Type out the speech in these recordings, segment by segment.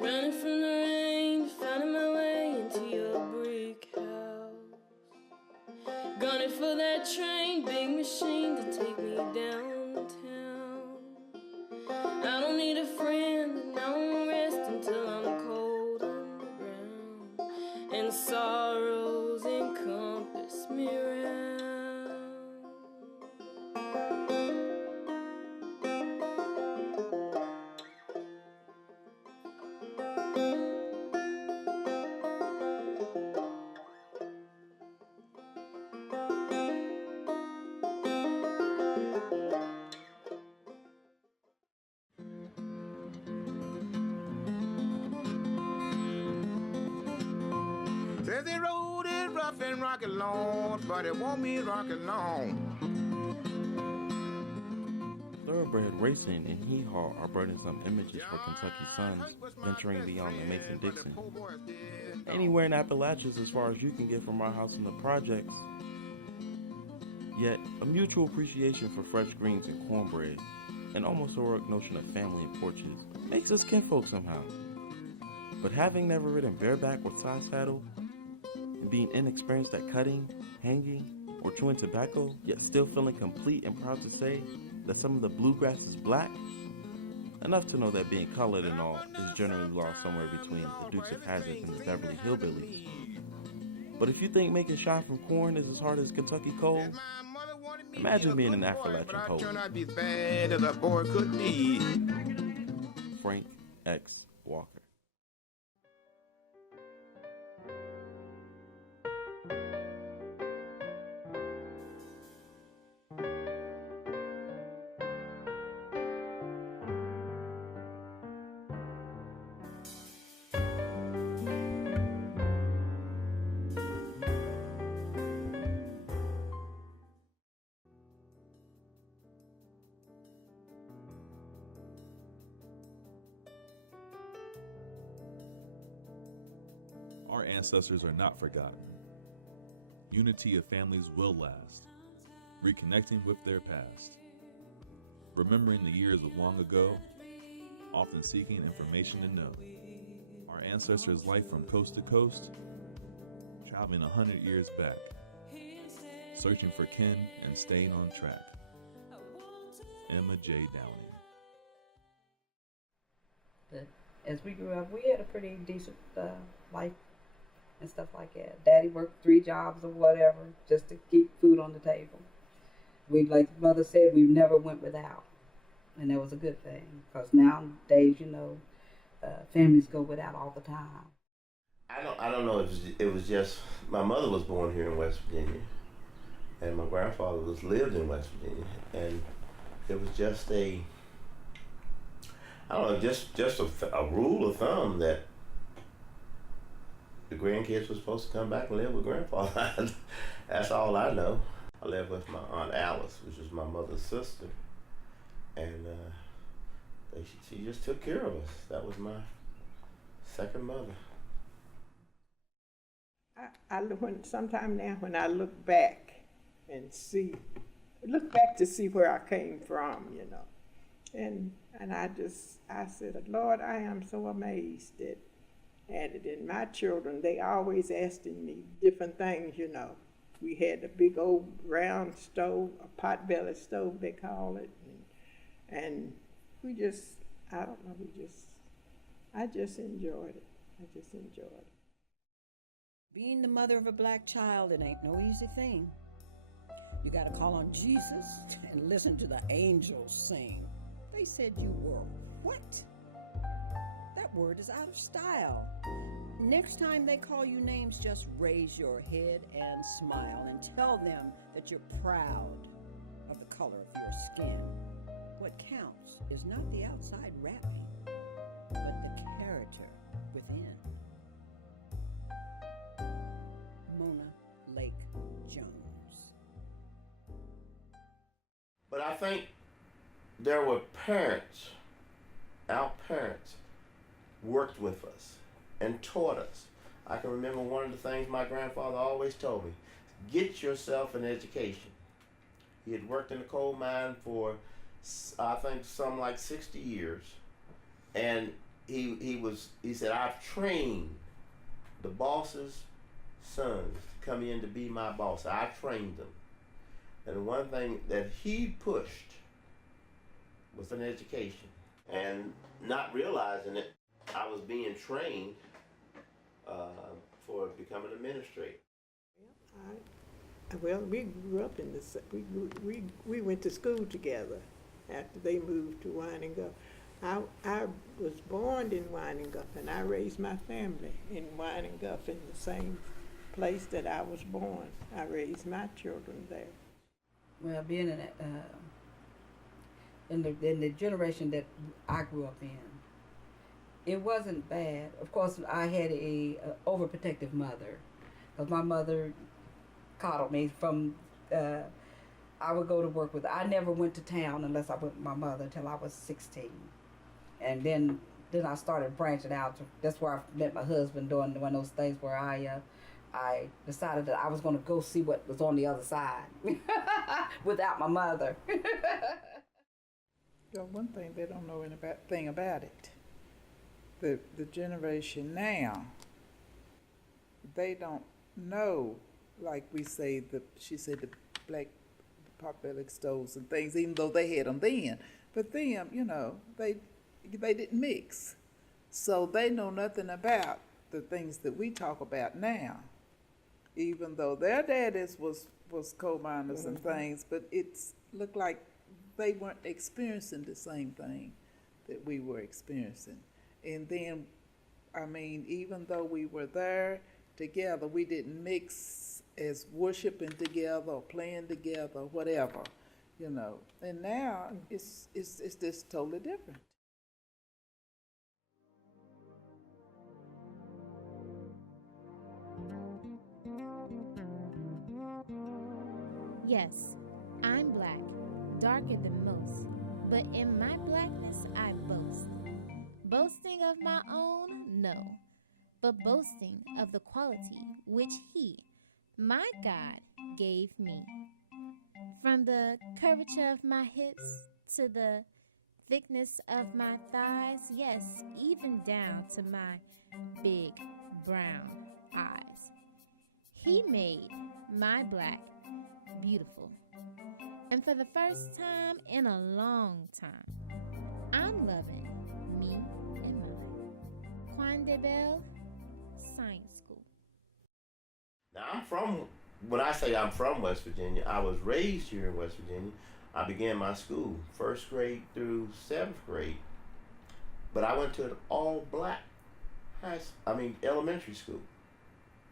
Running from the rain, finding my way into your brick house. Gunning for that train, big machine to take me downtown. I don't need a friend, and I won't rest until I'm cold on the ground, and sorrows encompass me round. Says the road is rough and rocky long, but it won't be rocky long. Thoroughbred racing and hee-haw are bringing some images for Kentucky's sons, venturing beyond the Mason-Dixon. Anywhere in Appalachia's as far as you can get from our house in the projects. Yet, a mutual appreciation for fresh greens and cornbread, an almost heroic notion of family and porches, makes us kinfolk somehow. But having never ridden bareback or side saddle, and being inexperienced at cutting, hanging, or chewing tobacco, yet still feeling complete and proud to say that some of the bluegrass is black, enough to know that being colored and all is generally lost somewhere between the Dukes of Hazzard and the Beverly Hillbillies. But if you think making shine from corn is as hard as Kentucky coal, imagine being an Affrilachian poet. Frank X. Walker. Our ancestors are not forgotten. Unity of families will last, reconnecting with their past, remembering the years of long ago, often seeking information to know. Our ancestors' life from coast to coast, traveling 100 years back, searching for kin and staying on track. Emma J. Downing. As we grew up, we had a pretty decent life and stuff like that. Daddy worked 3 jobs or whatever just to keep food on the table. We, like Mother said, we never went without, and that was a good thing, because nowadays, families go without all the time. I don't know if it was just my mother was born here in West Virginia, and my grandfather lived in West Virginia, and it was just a rule of thumb that the grandkids were supposed to come back and live with grandfather. That's all I know. I lived with my Aunt Alice, which is my mother's sister, and she just took care of us. That was my second mother. Sometime now when I look back and to see where I came from, and I said, Lord, I am so amazed that added in my children, they always asking me different things, We had a big old round stove, a pot-belly stove they call it, and I just enjoyed it. Being the mother of a black child, it ain't no easy thing. You gotta call on Jesus and listen to the angels sing. They said you were what? That word is out of style. Next time they call you names, just raise your head and smile and tell them that you're proud of the color of your skin. What counts is not the outside wrapping, but the character within. Mona Lake Jones. But I think there were parents, our parents, worked with us and taught us. I can remember one of the things my grandfather always told me, get yourself an education. He had worked in the coal mine for, I think, some like 60 years. And he said, I've trained the boss's sons to come in to be my boss. I trained them. And the one thing that he pushed was an education. And not realizing it, I was being trained for becoming an administrator. Well, we grew up in this. We went to school together after they moved to Winding Gulf. I was born in Winding Gulf, and I raised my family in Winding Gulf in the same place that I was born. I raised my children there. Well, being in the generation that I grew up in, it wasn't bad. Of course, I had a overprotective mother, because my mother coddled me from. I would go to work with. I never went to town unless I went with my mother until I was 16, and then I started branching out. That's where I met my husband, doing one of those things where I decided that I was going to go see what was on the other side without my mother. Well, one thing they don't know anything about it. The generation now, they don't know, like we say, she said the black potbelly stoves and things, even though they had them then. But them, they didn't mix. So they know nothing about the things that we talk about now, even though their daddies was coal miners and things, but it's looked like they weren't experiencing the same thing that we were experiencing. And then, I mean, even though we were there together, we didn't mix as worshiping together or playing together or whatever, And now it's just totally different. Yes, I'm black, darker than most, but in my blackness I boast. Boasting of my own, no, but boasting of the quality which He, my God, gave me. From the curvature of my hips to the thickness of my thighs, yes, even down to my big brown eyes. He made my black beautiful. And for the first time in a long time, I'm loving me and mine. Juan de Bell Science School. Now when I say I'm from West Virginia, I was raised here in West Virginia. I began my school, 1st grade through 7th grade. But I went to an all-black elementary school.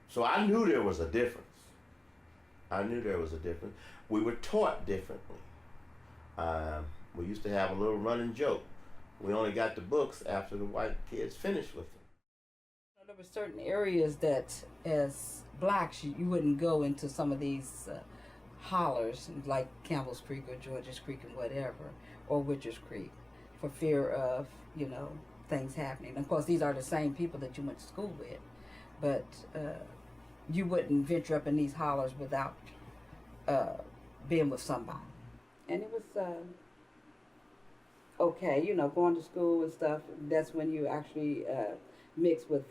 So I knew there was a difference. We were taught differently. We used to have a little running joke. We only got the books after the white kids finished with them. There were certain areas that, as blacks, you wouldn't go into some of these hollers like Campbell's Creek or George's Creek and whatever, or Witcher's Creek, for fear of, things happening. And of course, these are the same people that you went to school with, but you wouldn't venture up in these hollers without being with somebody. And it was okay, going to school and stuff. That's when you actually mix with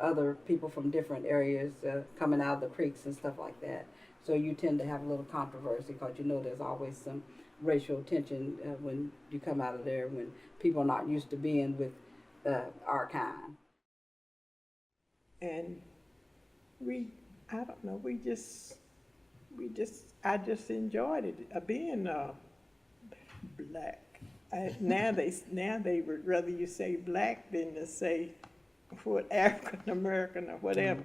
other people from different areas coming out of the creeks and stuff like that. So you tend to have a little controversy because there's always some racial tension when you come out of there, when people are not used to being with our kind. And I just enjoyed it, being black. Now they would rather you say black than to say what African American or whatever.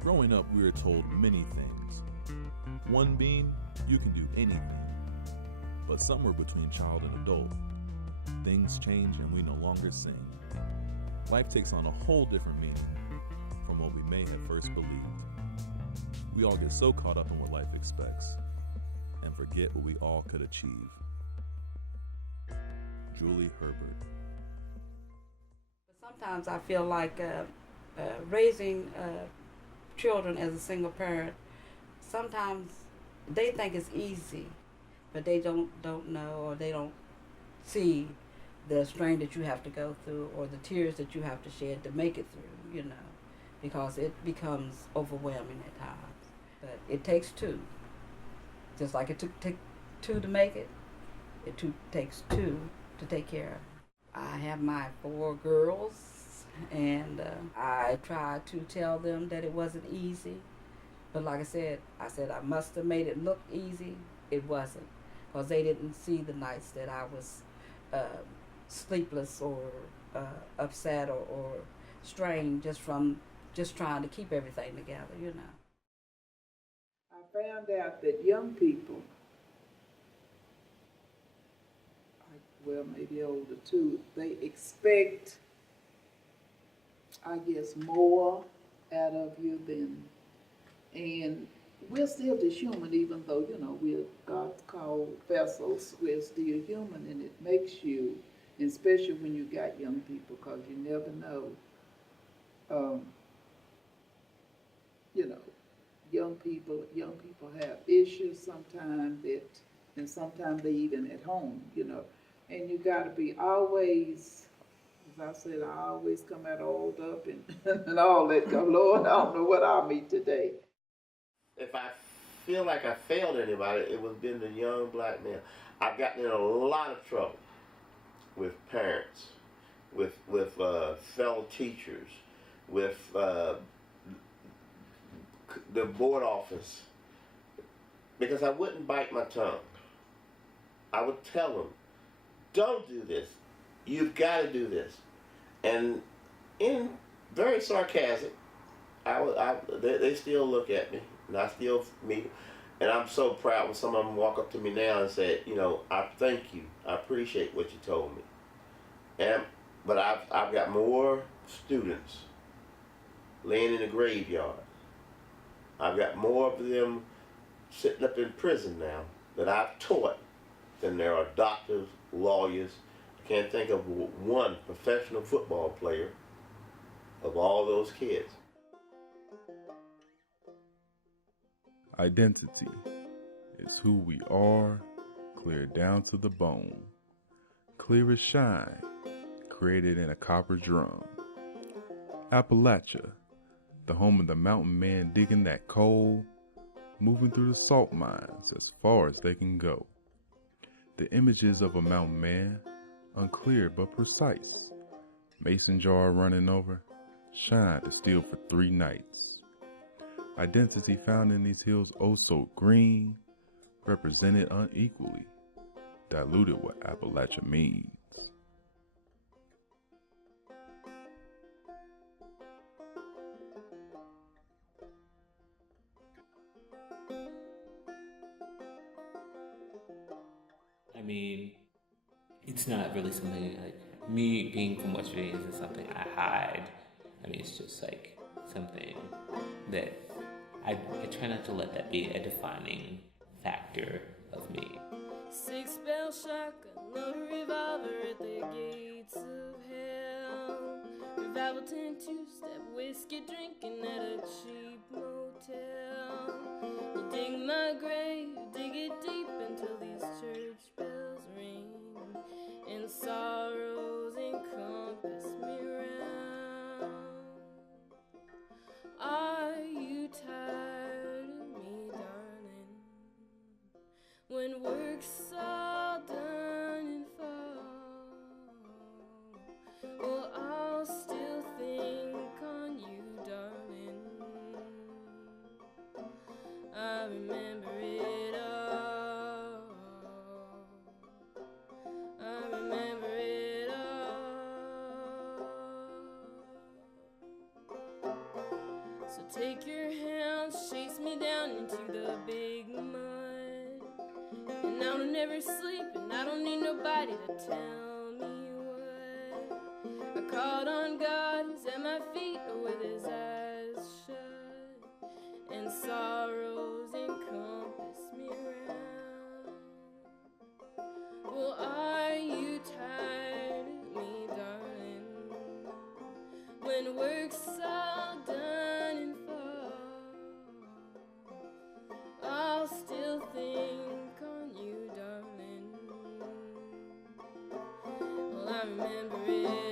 Growing up, we were told many things. One being, you can do anything. But somewhere between child and adult, things change and we no longer sing. Life takes on a whole different meaning from what we may have first believed. We all get so caught up in what life expects and forget what we all could achieve. Julie Herbert. Sometimes I feel like raising children as a single parent, sometimes they think it's easy, but they don't know, or they don't see the strain that you have to go through, or the tears that you have to shed to make it through, you know, because it becomes overwhelming at times. But it takes two. Just like it took two to make it, takes two to take care of. I have my 4 girls, and I tried to tell them that it wasn't easy. But like I said I must have made it look easy. It wasn't, because they didn't see the nights that I was sleepless or upset or strained just trying to keep everything together, you know. I found out that young people, well, maybe older too, they expect, I guess, more out of you than, and we're still just human, even though, you know, we're God's called vessels, we're still human, and it makes you, especially when you got young people, because you never know, you know, young people have issues sometimes and sometimes they even at home, you know, and you got to be always, as I said, I always come out oiled up and, and all that. Lord, I don't know what I'll meet today. If I feel like I failed anybody, it was been the young black man. I've gotten in a lot of trouble with parents, with fellow teachers, with the board office, because I wouldn't bite my tongue. I would tell them, don't do this. You've got to do this. And in very sarcastic, they still look at me, and I still meet. And I'm so proud when some of them walk up to me now and say, you know, I thank you. I appreciate what you told me. But I've got more students laying in the graveyard. I've got more of them sitting up in prison now that I've taught than there are doctors, lawyers. I can't think of one professional football player of all those kids. Identity is who we are, clear down to the bone. Clear as shine, created in a copper drum. Appalachia, the home of the mountain man digging that coal, moving through the salt mines as far as they can go. The images of a mountain man, unclear but precise. Mason jar running over, shine to steal for 3 nights. Identity found in these hills oh so green, represented unequally, diluted what Appalachia means. I mean, it's not really something like me being from West Virginia isn't something I hide. I mean, it's just like something that I try not to let that be a defining factor of me. 6-barrel shotgun, loaded revolver at the gates of hell. Revival 10 2-step, whiskey drinking at a cheap motel. You dig my grave, dig it deep until these church bells ring, and sorrows encompass me round. Are you tired of me, darling? When work's all done and fall, well, I'll still think on you, darling. I remember it all. I remember it all. So take your hand, chase me down into the big mud. And I don't ever sleep, and I don't need nobody to tell me what. I called on God, he's at my feet with his eyes shut, and sorrows encompass me round. Well, are you tired of me, darling? When work's all done and fall, remember it.